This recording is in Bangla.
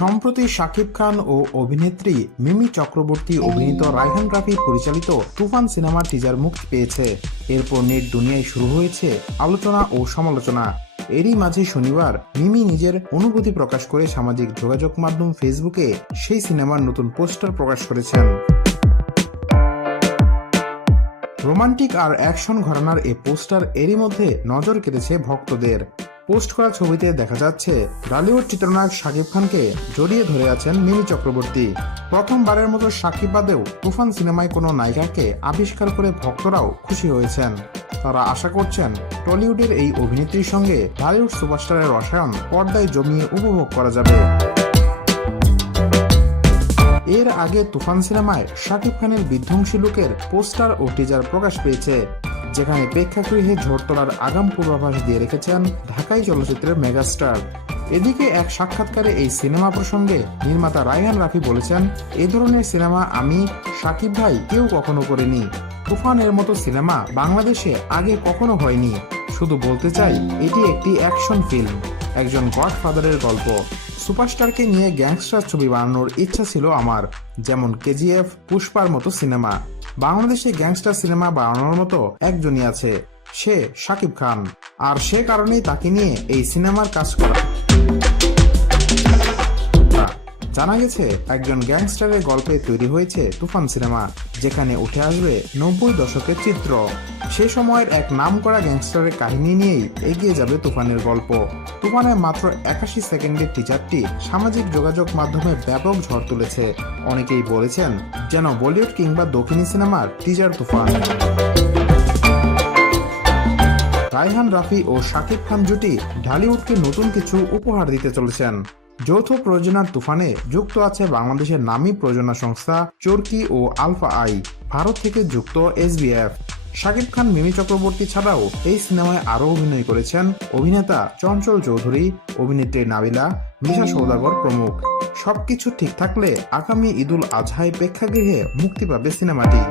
সম্প্রতি শাকিব খান ও অভিনেত্রী মিমি চক্রবর্তী অভিনীত রায়হান রাফি পরিচালিত তুফান সিনেমার টিজার মুক্তি পেয়েছে। এরপর নেট দুনিয়ায় শুরু হয়েছে আলোচনা ও সমালোচনা। এরই মাঝে শনিবার মিমি নিজের অনুভূতি প্রকাশ করে সামাজিক যোগাযোগ মাধ্যম ফেসবুকে সেই সিনেমার নতুন পোস্টার প্রকাশ করেছেন। রোমান্টিক আর অ্যাকশন ঘরানার এই পোস্টার এরই মধ্যে নজর কেড়েছে ভক্তদের। পোস্ট করা ছবিতে দেখা যাচ্ছে বলিউড চিত্রনায়ক শাকিব খানকে জড়িয়ে ধরে আছেন মিমি চক্রবর্তী। প্রথমবারের মতো শাকিব বাদেও তুফান সিনেমায় কোনো নায়িকাকে আবিষ্কার করে ভক্তরাও খুশি হয়েছেন। তারা আশা করছেন টলিউডের এই অভিনেত্রীর সঙ্গে বলিউড সুপারস্টারের রসায়ন পর্দায় জমিয়ে উপভোগ করা যাবে। এর আগে তুফান সিনেমায় শাকিব খানের বিধ্বংসী লুকের পোস্টার ও টিজার প্রকাশ পেয়েছে, যেখানে প্রেক্ষাগৃহে ঝড় তোলার আগাম পূর্বাভাস দিয়ে রেখেছেন ঢাকাই চলচ্চিত্রের মেগাস্টার। এদিকে এক সাক্ষাৎকারে এই সিনেমা প্রসঙ্গে নির্মাতা রায়হান রাফি বলেছেন, এ ধরনের সিনেমা আমি শাকিব ভাই কেউ কখনো করেনি। তুফানের মতো সিনেমা বাংলাদেশে আগে কখনো হয়নি। শুধু বলতে চাই এটি একটি অ্যাকশন ফিল্ম, একজন গডফাদারের গল্প। সুপারস্টারকে নিয়ে গ্যাংস্টার ছবি বানানোর ইচ্ছা ছিল আমার, যেমন কেজিএফ, পুষ্পার মতো সিনেমা। বাংলাদেশে গ্যাংস্টার সিনেমা বানানোর মতো একজনই আছে, সে শাকিব খান। আর সে কারণেই তাকে নিয়ে এই সিনেমার কাজ করা। জানা গেছে একজন গ্যাংস্টারের গল্পে তৈরি হয়েছে তুফান সিনেমা, যেখানে উঠে আসবে 90 দশকের চিত্র। সে সময়ের এক নামকরা গ্যাংস্টারের কাহিনী নিয়েই এগিয়ে যাবে তুফানের গল্প। তুফানের মাত্র 81 সেকেন্ডের টিজারটি সামাজিক যোগাযোগ মাধ্যমে ব্যাপক ঝড় তুলেছে। অনেকেই বলেছেন যেন বলিউড কিংবা দক্ষিণী সিনেমার টিজার তুফান। রায়হান রাফি ও শাকিব খান জুটি ঢালিউডকে নতুন কিছু উপহার দিতে চলেছেন। যৌথ প্রযোজনার তুফানে যুক্ত আছে বাংলাদেশের নামী প্রযোজনা সংস্থা চরকি ও আলফা আই, ভারত থেকে যুক্ত এসবিএফ। শাকিব খান, মিমি চক্রবর্তী ছাড়াও এই সিনেমায় আরও অভিনয় করেছেন অভিনেতা চঞ্চল চৌধুরী, অভিনেত্রী নাবিলা, মিশা সওদাগর প্রমুখ। সবকিছু ঠিক থাকলে আগামী ঈদুল আজহায় প্রেক্ষাগৃহে মুক্তি পাবে সিনেমাটি।